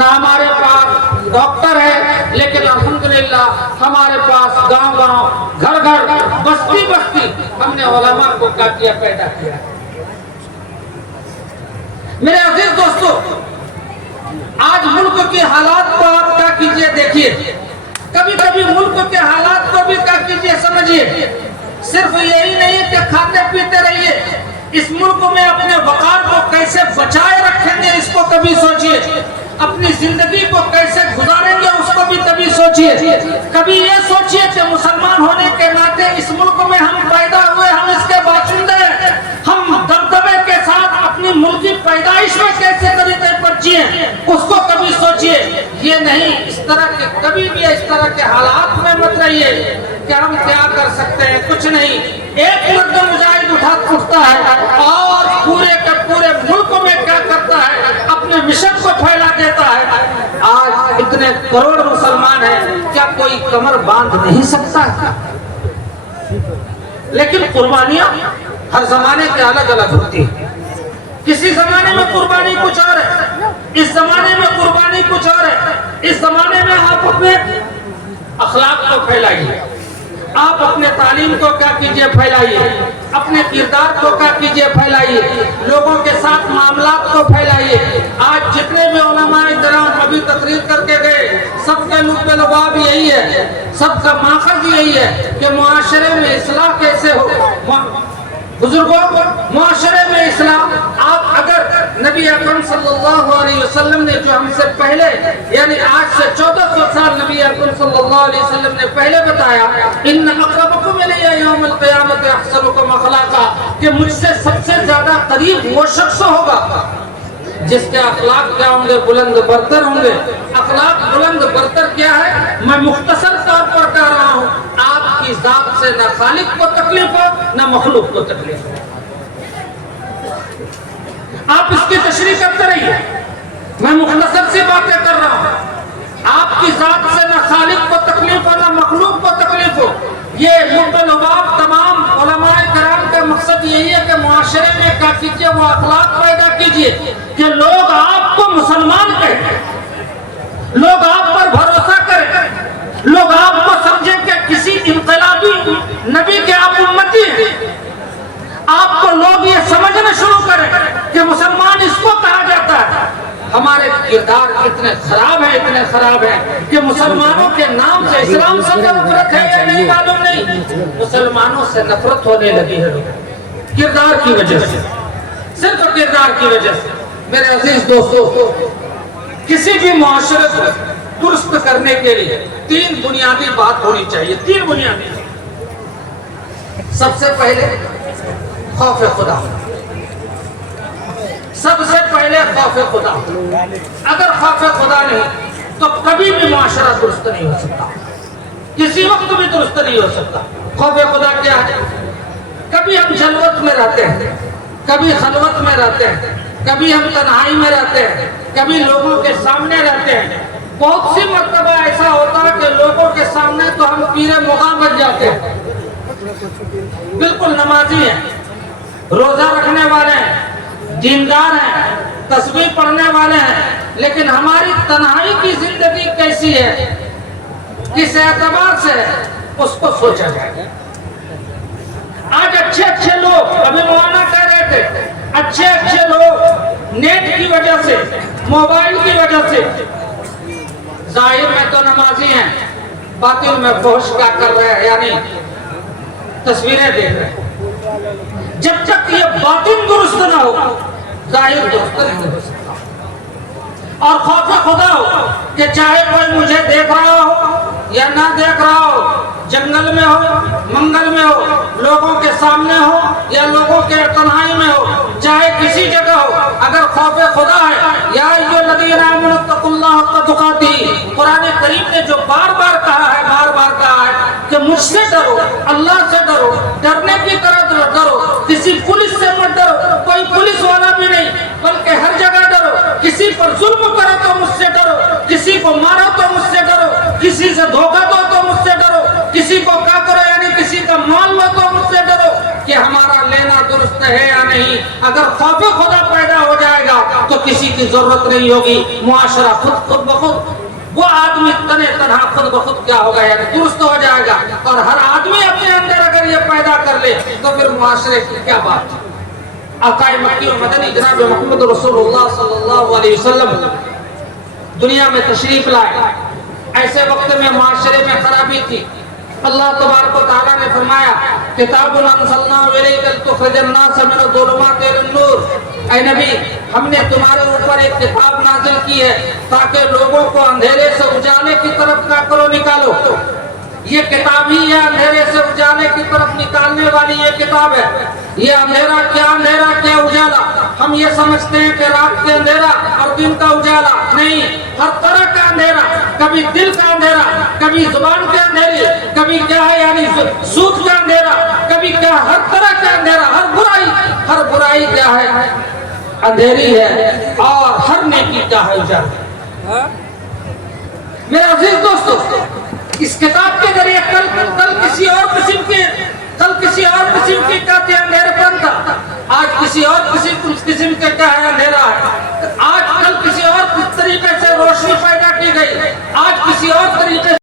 نہ ہمارے پاس ڈاکٹر ہے، لیکن الحمدللہ ہمارے پاس گاؤں گاؤں گھر گھر بستی بستی ہم نے علماء کو کیا پیدا کیا ہے۔ میرے عزیز دوستو، آج ملک کے حالات کو آپ کیا کیجئے دیکھیے، کبھی کبھی ملک کے حالات کو بھی کیا کیجئے سمجھیے، صرف یہی نہیں کہ کھاتے پیتے رہیے، اس ملک میں اپنے وقار کو کیسے بچائے رکھیں گے اس کو کبھی سوچئے، اپنی زندگی کو کیسے گزاریں گے اس کو بھی کبھی سوچئے، کبھی یہ سوچئے کہ مسلمان ہونے کے ناطے اس ملک میں ہم پیدا ہوئے، ہم اس کے باشندے ہیں، ہم دبدبے کے ساتھ اپنی ملکی پیدائش میں کیسے طریقے پر جئیں اس کو کبھی سوچئے۔ یہ نہیں اس طرح کے کبھی بھی اس طرح کے حالات میں مت رہیے کہ ہم کیا کر سکتے ہیں، کچھ نہیں۔ ایک مرد مجاہد اٹھتا ہے اور پورے کے پورے ملک میں کیا کرتا ہے، اپنے مشن کو پھیلا دیتا ہے۔ آج اتنے کروڑ مسلمان ہیں، کیا کوئی کمر باندھ نہیں سکتا ہے؟ لیکن قربانیاں ہر زمانے کے الگ الگ ہوتی ہیں، کسی زمانے میں قربانی کچھ اور ہے، اس زمانے میں قربانی کچھ اور ہے۔ اس زمانے میں آپ اپنے اخلاق کو پھیلائیے، آپ اپنے تعلیم کو کیا کیجئے پھیلائیے، اپنے کردار کو کیا کیجئے پھیلائیے، لوگوں کے ساتھ معاملات کو پھیلائیے۔ آج جتنے بھی علماء کرام ابھی تقریر کر کے گئے، سب کے لب لباب یہی ہے، سب کا ماخذ یہی ہے کہ معاشرے میں اصلاح کیسے ہو۔ بزرگوں، معاشرے میں اصلاح، آپ اگر نبی اکرم صلی اللہ علیہ وسلم نے جو ہم سے پہلے یعنی آج سے 1400 سال نبی اکرم صلی اللہ علیہ وسلم نے پہلے بتایا، ان اقربکم الی یوم القیامت احسنکم اخلاقا، کہ مجھ سے سب سے زیادہ قریب وہ شخص ہوگا جس کے اخلاق کیا ہوں گے، بلند برتر ہوں گے۔ اخلاق بلند برتر کیا ہے، میں مختصر طور پر کہہ رہا ہوں، آپ کی ذات سے نہ خالق کو تکلیف ہو نہ مخلوق کو تکلیف ہو، آپ اس کی تشریح کرتے رہیے۔ میں مختصر سی باتیں کر رہا ہوں، آپ کی ذات سے نہ خالق کو تکلیف ہو نہ مخلوق کو تکلیف ہو۔ یہ لباب تمام علماء کرام کا مقصد یہی ہے کہ معاشرے میں کیا کیجئے، وہ اخلاق پیدا کیجئے کہ لوگ آپ کو مسلمان کہیں، لوگ آپ پر بھروسہ کریں، لوگ آپ کو سمجھیں کہ کسی انقلابی نبی کے آپ امتی ہیں، آپ کو لوگ یہ سمجھنا شروع کریں کہ مسلمان اس کو کہا جاتا ہے۔ ہمارے کردار اتنے خراب ہیں کہ مسلمانوں کے نام سے اسلام سے نفرت ہے یا نہیں معلوم نہیں، مسلمانوں سے نفرت ہونے لگی ہے کردار کی وجہ سے، صرف کردار کی وجہ سے۔ میرے عزیز دوستو، کسی بھی معاشرے کو درست کرنے کے لیے 3 بنیادی بات ہونی چاہیے، 3 بنیادی۔ سب سے پہلے خوف خدا، سب سے پہلے خوف خدا۔ اگر خوف خدا نہیں تو کبھی بھی معاشرہ درست نہیں ہو سکتا، کسی وقت بھی درست نہیں ہو سکتا۔ خوف خدا کیا ہے؟ کبھی ہم جلوت میں رہتے ہیں، کبھی خلوت میں رہتے ہیں، کبھی ہم تنہائی میں رہتے ہیں، کبھی لوگوں کے سامنے رہتے ہیں۔ بہت سی مرتبہ ایسا ہوتا ہے کہ لوگوں کے سامنے تو ہم پیر مغاں بن جاتے ہیں، بالکل نمازی ہیں، روزہ رکھنے والے ہیں، دیندار ہیں، تسبیح پڑھنے والے ہیں، لیکن ہماری تنہائی کی زندگی کیسی ہے، کس اعتبار سے اس کو سوچا جائے۔ آج اچھے لوگ، ابھی مولانا کہہ رہے تھے، اچھے لوگ نیٹ کی وجہ سے، موبائل کی وجہ سے، ظاہر میں تو نمازی ہیں، باطن میں فحش کیا کر رہے ہیں، یعنی تصویریں دیکھ رہے ہیں۔ جب تک یہ باطن درست نہ ہو، ظاہر درست نہیں ہو سکتا۔ اور خوف خدا ہو کہ چاہے کوئی مجھے دیکھ رہا ہو یا نہ دیکھ رہا ہو، جنگل میں ہو، منگل میں ہو، لوگوں کے سامنے ہو یا لوگوں کے تنہائی میں ہو، چاہے کسی جگہ ہو، اگر خوف خدا ہے، یا ایھا الذین آمنوا اتقوا اللہ حق تقاتہ، قرآن کریم نے جو بار بار کہا ہے کہ مجھ سے ڈرو، اللہ سے ڈرو، ڈرنے کی طرح ڈرو، کسی پولیس سے مت ڈرو، کوئی پولیس والا بھی نہیں، بلکہ ہر جگہ ڈرو، کسی پر ظلم کرو تو مجھ سے ڈرو، کسی کو مارو تو مجھ سے ڈرو، کسی سے دھوکہ دو تو مجھ سے ڈرو، کسی کو کیا کرو یعنی کسی کا مال لو تو مجھ سے ڈرو کہ ہمارا لینا درست ہے یا نہیں۔ اگر خوف خدا پیدا ہو جائے گا تو کسی کی ضرورت نہیں ہوگی، معاشرہ خود بخود وہ آدمی تنے تنہا خود بخود کیا ہوگا، یعنی درست ہو جائے گا۔ اور ہر آدمی اپنے اندر اگر یہ پیدا کر لے تو پھر معاشرے کی کیا بات ہے۔ آقا مکی و مدنی جناب محمد رسول اللہ صلی اللہ علیہ وسلم دنیا میں تشریف لائے، ایسے وقت میں معاشرے میں خرابی تھی۔ اللہ تبارک و تعالیٰ نے فرمایا کتاب انزلناہ الیک لتخرج الناس من الظلمات الی النور، اے نبی ہم نے تمہارے اوپر ایک کتاب نازل کی ہے تاکہ لوگوں کو اندھیرے سے اجالے کی طرف کیا کرو، نکالو۔ یہ کتاب ہی ہے اندھیرے سے اجالے کی طرف نکالنے والی یہ کتاب ہے۔ یہ اندھیرا کیا اجالا، ہم یہ سمجھتے ہیں کہ رات کے اندھیرا اور دن کا اجالا نہیں، ہر طرح کا اندھیرا، کبھی دل کا اندھیرا، کبھی زبان کے اندھیرے، کبھی کیا ہے یعنی سود کا اندھیرا، کبھی کیا، ہر طرح کا اندھیرا، ہر برائی کیا ہے اندھیری ہے، اور ہر نیکی کیا ہے اجالا۔ میرے عزیز دوستو، اس کتاب کے ذریعے کل کسی اور قسم کے کہتے اندھیرے پن تھا، آج کسی اور